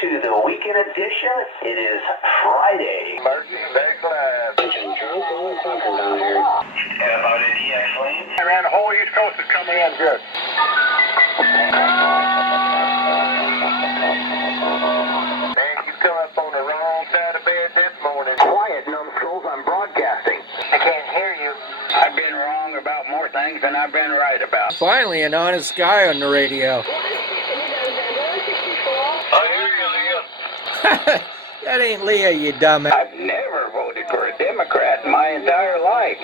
to the weekend edition. It is Friday. Mercy, very glad. Attention, drunk on Quaker down here. About a DX lane. Hey man, the whole East Coast is coming in good. Man, you come up on the wrong side of bed this morning. Quiet, numbskulls, I'm broadcasting. I can't hear you. I've been wrong about more things than I've been right about. Finally, an honest guy on the radio. I hear you, Leah. That ain't Leah, you dumbass. I've never voted for a Democrat in my entire life.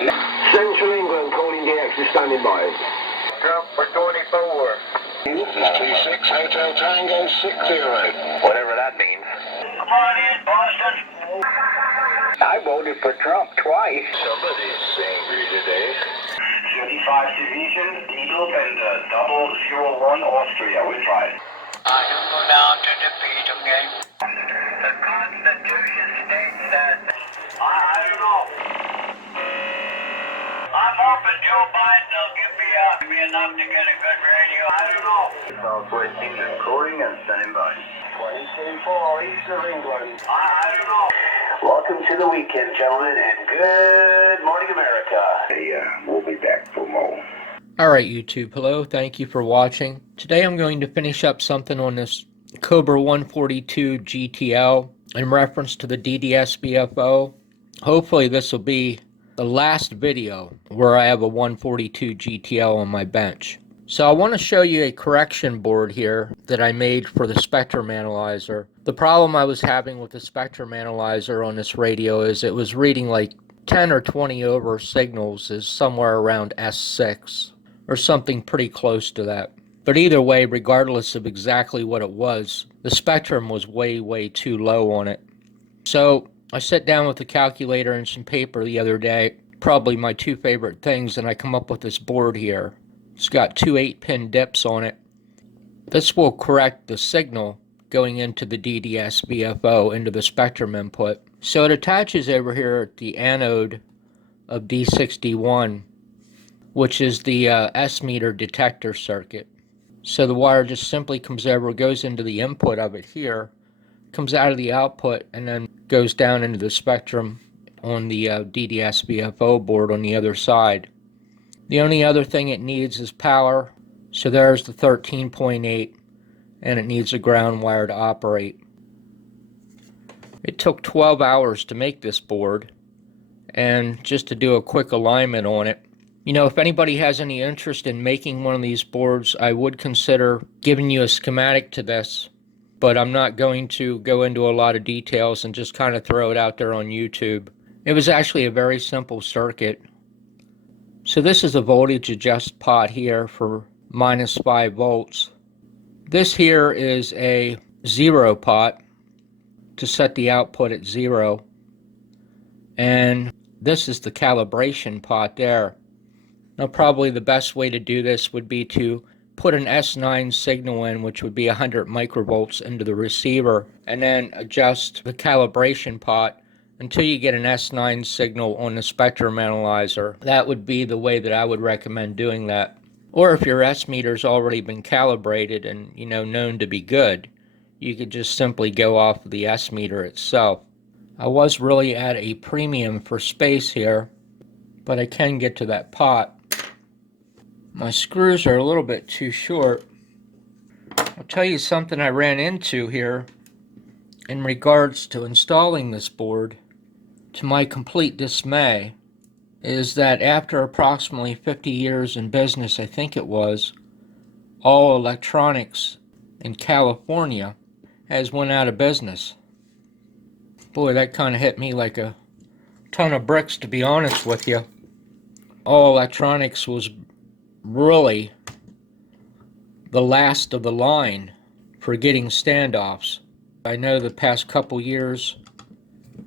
Central England, calling DX is standing by. Trump for 24. This is T6 Hotel Tango 60. Whatever that means. Come on in, Boston. I voted for Trump twice. Somebody's angry today. 35 Division, Eagle and 001 Austria. We tried. I don't go down to defeat them, gang. The Constitution states that. I don't know. I'm hoping Joe Biden will give me enough to get a good radio. I don't know. Southwest England, calling and standing by. 2024, east of England. I don't know. Welcome to the weekend, gentlemen, and good morning, America. We'll be back for more. Alright YouTube, hello, thank you for watching. Today I'm going to finish up something on this Cobra 142 GTL in reference to the ddsvfo. Hopefully this will be the last video where I have a 142 GTL on my bench. So I want to show you a correction board here that I made for the spectrum analyzer. The problem I was having with the spectrum analyzer on this radio is it was reading like 10 or 20 over signals is somewhere around S6 or something pretty close to that. But either way, regardless of exactly what it was, the spectrum was way too low on it. So I sat down with a calculator and some paper the other day, probably my two favorite things, and I come up with this board here. It's got two 8-pin dips on it. This will correct the signal going into the ddsvfo, into the spectrum input. So it attaches over here at the anode of D61, which is the S-meter detector circuit. So the wire just simply comes over, goes into the input of it here, comes out of the output, and then goes down into the spectrum on the ddsvfo board on the other side. The only other thing it needs is power. So there's the 13.8, and it needs a ground wire to operate. It took 12 hours to make this board, and just to do a quick alignment on it. You know, if anybody has any interest in making one of these boards, I would consider giving you a schematic to this, but I'm not going to go into a lot of details and just kind of throw it out there on YouTube. It was actually a very simple circuit. So this is a voltage adjust pot here for -5 volts. This here is a 0 pot to set the output at 0. And this is the calibration pot there. Now probably the best way to do this would be to put an S9 signal in, which would be 100 microvolts, into the receiver, and then adjust the calibration pot until you get an S9 signal on the spectrum analyzer. That would be the way that I would recommend doing that. Or if your S-meter's already been calibrated and, you know, known to be good, you could just simply go off of the S-meter itself. I was really at a premium for space here, but I can get to that pot. My screws are a little bit too short. I'll tell you something I ran into here in regards to installing this board. To my complete dismay, is that after approximately 50 years in business, I think it was, all electronics in California has went out of business. Boy, that kind of hit me like a ton of bricks, to be honest with you. All electronics was really the last of the line for getting standoffs. I know the past couple years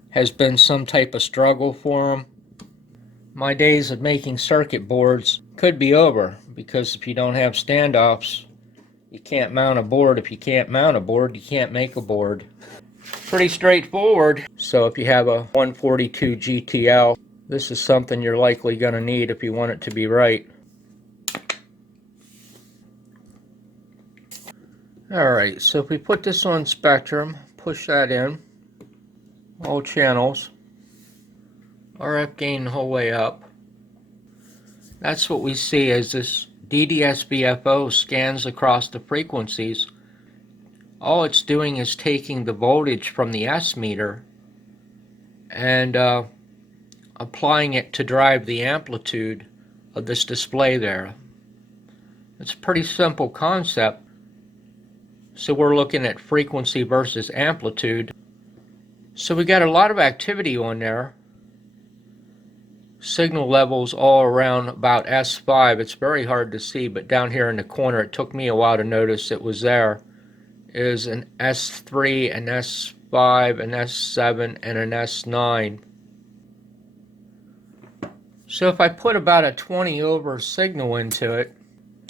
has been some type of struggle for them. My days of making circuit boards could be over, because if you don't have standoffs, you can't mount a board. If you can't mount a board, you can't make a board. Pretty straightforward. So if you have a 142 GTL, this is something you're likely going to need if you want it to be right. Alright, so if we put this on spectrum, push that in, all channels, RF gain the whole way up. That's what we see as this ddsvfo scans across the frequencies. All it's doing is taking the voltage from the S meter and applying it to drive the amplitude of this display there. It's a pretty simple concept. So we're looking at frequency versus amplitude. So we got a lot of activity on there. Signal levels all around about S5. It's very hard to see, but down here in the corner, it took me a while to notice it was there, is an S3, an S5, an S7, and an S9. So if I put about a 20 over signal into it,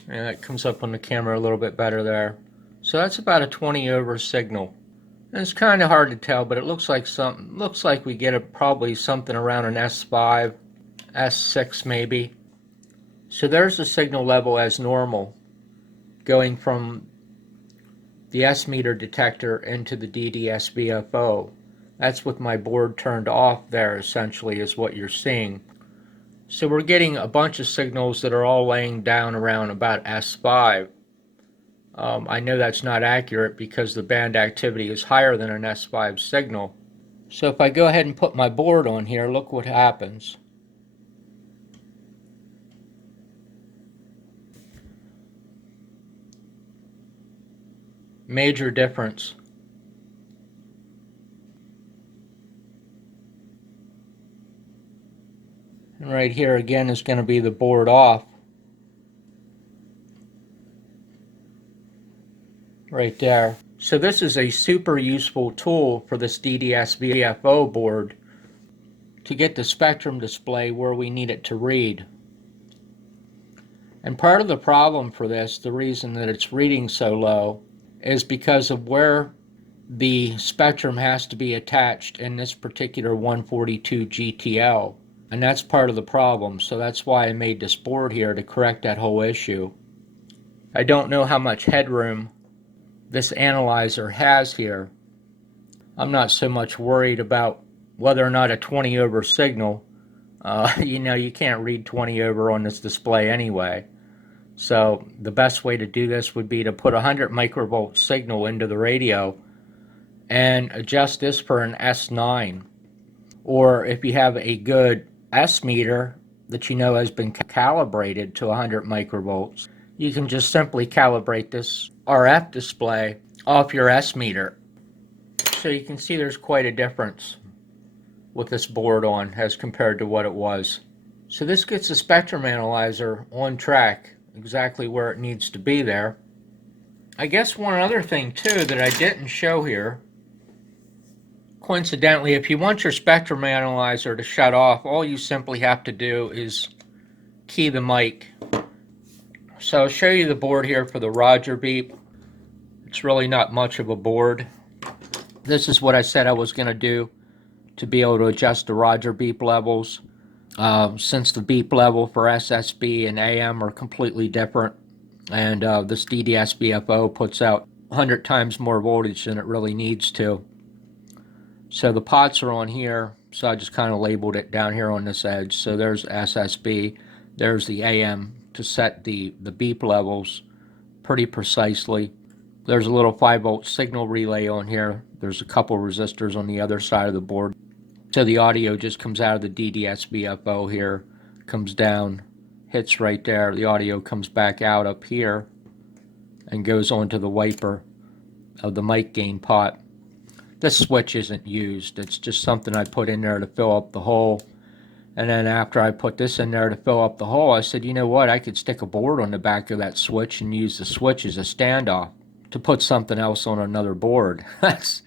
and that comes up on the camera a little bit better there. So that's about a 20 over signal. And it's kind of hard to tell, but it looks like we get probably something around an S5, S6 maybe. So there's the signal level as normal, going from the S meter detector into the ddsvfo. That's with my board turned off there, essentially, is what you're seeing. So we're getting a bunch of signals that are all laying down around about S5. I know that's not accurate because the band activity is higher than an S5 signal. So if I go ahead and put my board on here, look what happens. Major difference. And right here again is going to be the board off. Right there. So this is a super useful tool for this ddsvfo board to get the spectrum display where we need it to read. And part of the problem for this, the reason that it's reading so low, is because of where the spectrum has to be attached in this particular 142 GTL. And that's part of the problem, so that's why I made this board here, to correct that whole issue. I don't know how much headroom this analyzer has here. I'm not so much worried about whether or not a 20 over signal, you can't read 20 over on this display anyway. So the best way to do this would be to put a 100 microvolt signal into the radio and adjust this for an S9. Or if you have a good S meter that you know has been calibrated to 100 microvolts, you can just simply calibrate this RF display off your S meter. So you can see there's quite a difference with this board on as compared to what it was. So this gets the spectrum analyzer on track, exactly where it needs to be there. I guess one other thing too that I didn't show here, coincidentally, if you want your spectrum analyzer to shut off, all you simply have to do is key the mic. So I'll show you the board here for the Roger beep. It's really not much of a board. This is what I said I was going to do to be able to adjust the Roger beep levels. Since the beep level for SSB and AM are completely different, and this ddsvfo puts out 100 times more voltage than it really needs to. So the pots are on here, so I just kind of labeled it down here on this edge. So there's SSB, there's the AM to set the beep levels pretty precisely. There's a little 5-volt signal relay on here. There's a couple resistors on the other side of the board. So the audio just comes out of the ddsvfo here, comes down, hits right there. The audio comes back out up here and goes onto the wiper of the mic gain pot. This switch isn't used. It's just something I put in there to fill up the hole. And then after I put this in there to fill up the hole, I said, you know what, I could stick a board on the back of that switch and use the switch as a standoff to put something else on another board. That's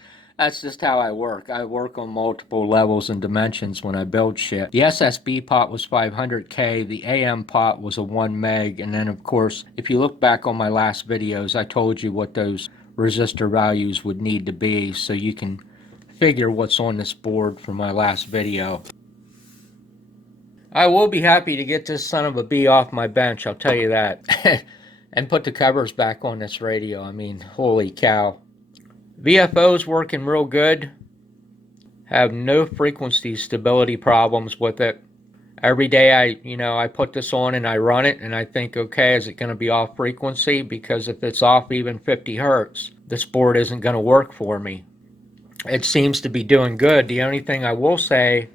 just how I work. I work on multiple levels and dimensions when I build shit. The SSB pot was 500K, the AM pot was a 1 meg, and then of course, if you look back on my last videos, I told you what those resistor values would need to be, so you can figure what's on this board from my last video. I will be happy to get this son of a bee off my bench, I'll tell you that. and put the covers back on this radio. I mean, holy cow. VFO's working real good. Have no frequency stability problems with it. Every day I put this on and I run it and I think, okay, is it going to be off frequency? Because if it's off even 50 hertz, this board isn't going to work for me. It seems to be doing good. The only thing I will say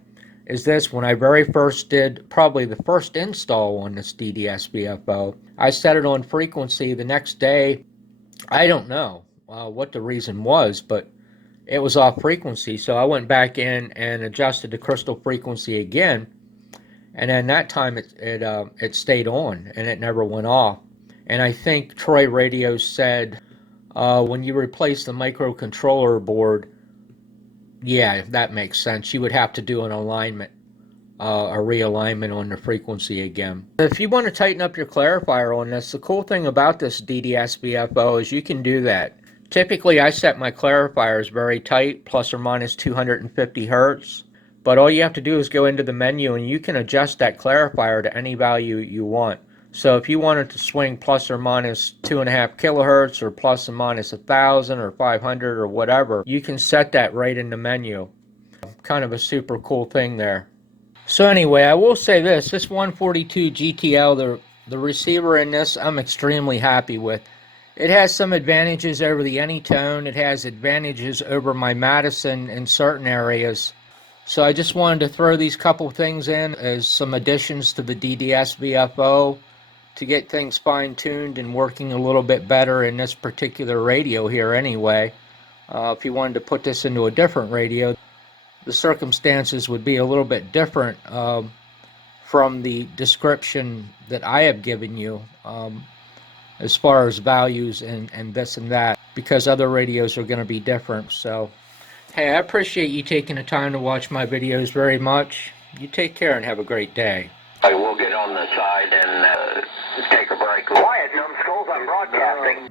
is this: when I very first did probably the first install on this ddsvfo, I set it on frequency. The next day, I don't know what the reason was, but it was off frequency. So I went back in and adjusted the crystal frequency again, and then that time it stayed on and it never went off. And I think Troy Radio said when you replace the microcontroller board, yeah, that makes sense, you would have to do an alignment, a realignment on the frequency again. If you want to tighten up your clarifier on this, the cool thing about this ddsvfo is you can do that. Typically I set my clarifiers very tight, plus or minus 250 hertz, but all you have to do is go into the menu and you can adjust that clarifier to any value you want. So if you wanted to swing plus or minus 2.5 kilohertz or plus or minus 1,000 or 500 or whatever, you can set that right in the menu. Kind of a super cool thing there. So anyway, I will say this 142 GTL, the receiver in this, I'm extremely happy with. It has some advantages over the Anytone. It has advantages over my Madison in certain areas. So I just wanted to throw these couple things in as some additions to the ddsvfo to get things fine-tuned and working a little bit better in this particular radio here anyway. If you wanted to put this into a different radio, the circumstances would be a little bit different from the description that I have given you as far as values and this and that, because other radios are going to be different. So hey, I appreciate you taking the time to watch my videos very much. You take care and have a great day. I will get on the side and take a break. Quiet, numbskulls, I'm broadcasting.